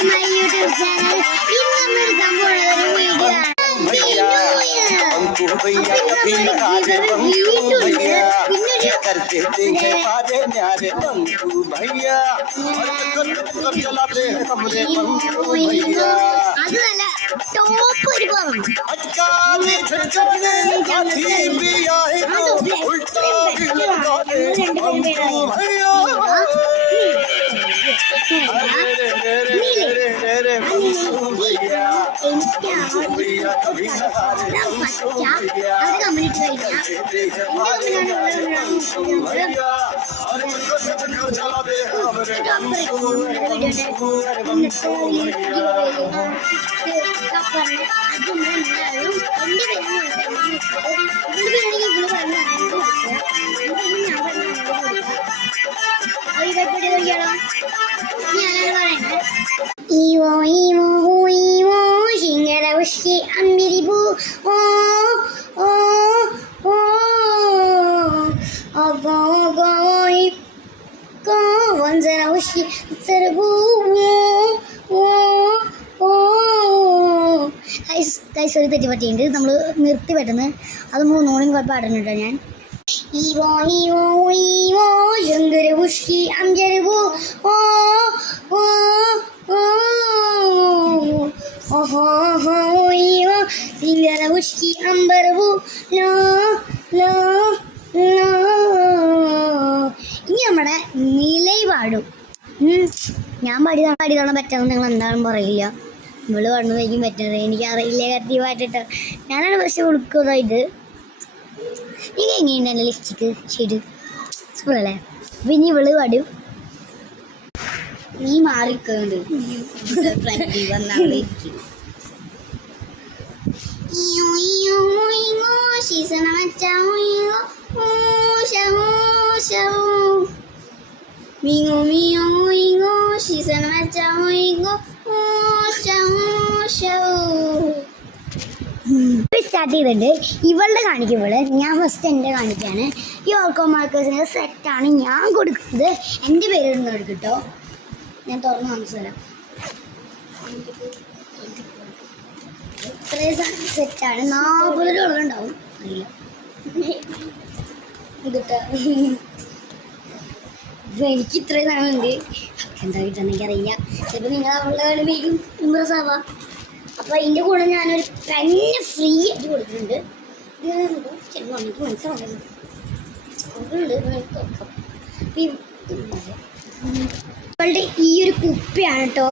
to my YouTube channel. भैया कभी काले बंकू भैया करते देंगे बाजे न्यारे बंकू भैया चलाते हैं हमरे बंकू भैया हाथी भी आए तो उल्टा भी लगा दे बंकू भैया भैया कभी Iwo iwo hu iwo shingara ushi ambiribu oh oh oh ogo ogo ko wanzara ushi sarbu oh oh guys ഒരു തെറ്റി പറ്റിയുണ്ട് നമ്മൾ നിർത്തി പെട്ടെന്ന് അത് മൂന്നോളം പാടുന്നുണ്ടോ ഞാൻ Iwo iwo iwo shingara ushi ambiribu oh oh oho oho oyo singara ushki ambarvu lo lo lo ഇനി നമ്മുടെ നിലൈ പാടും ഞാൻ പാടിയതാണ് പറ്റാമെന്ന് നിങ്ങൾ എന്താണെന്ന് പറയില്ല ഇവള് പാടുന്നതായിരിക്കും പറ്റുന്നത് എനിക്കറിയില്ല കൃത്യമായിട്ടിട്ട് ഞാനാണ് പക്ഷെ കൊടുക്കുക ഇത് നിങ്ങൾ എങ്ങനെയുണ്ട് എൻ്റെ ലിപ്സ്റ്റിക്ക് ഷെയ്ഡ് സൂപ്പറല്ലേ അപ്പം ഇനി ഇവള് പാടും നീ മാറിക്കുന്നുണ്ട് സ്റ്റാർട്ട് ചെയ്തിട്ടുണ്ട് ഇവളുടെ കാണിക്കുമ്പോൾ ഞാൻ ഫസ്റ്റ് എൻ്റെ കാണിക്കുകയാണ് ഈ ഓർക്കോ മാർക്കേഴ്സിൻ്റെ സെറ്റാണ് ഞാൻ കൊടുക്കുന്നത് എൻ്റെ പേരിടുന്ന കേട്ടോ ഞാൻ തുറന്ന് കാണിച്ചു തരാം ഇത്രയും സെറ്റാണ് 40 രൂപ ഉണ്ടാവും അറിയില്ല ഇതിട്ട എനിക്ക് ഇത്രയും സാധനമുണ്ട് എന്താ കിട്ടുന്നെങ്കിൽ അറിയില്ല ചിലപ്പോൾ നിങ്ങൾ അവളുടെ കളിക്കും ഇമ്പ്രസ് ആവാം അപ്പോൾ അതിൻ്റെ കൂടെ ഞാനൊരു പെന്ന് ഫ്രീ ആയിട്ട് കൊടുക്കുന്നുണ്ട് ഇത് ചിലപ്പോൾ എനിക്ക് മനസ്സിലാവുന്നത് തുറക്കാം അപ്പം ഇവളുടെ ഈ ഒരു കുപ്പിയാണ് കേട്ടോ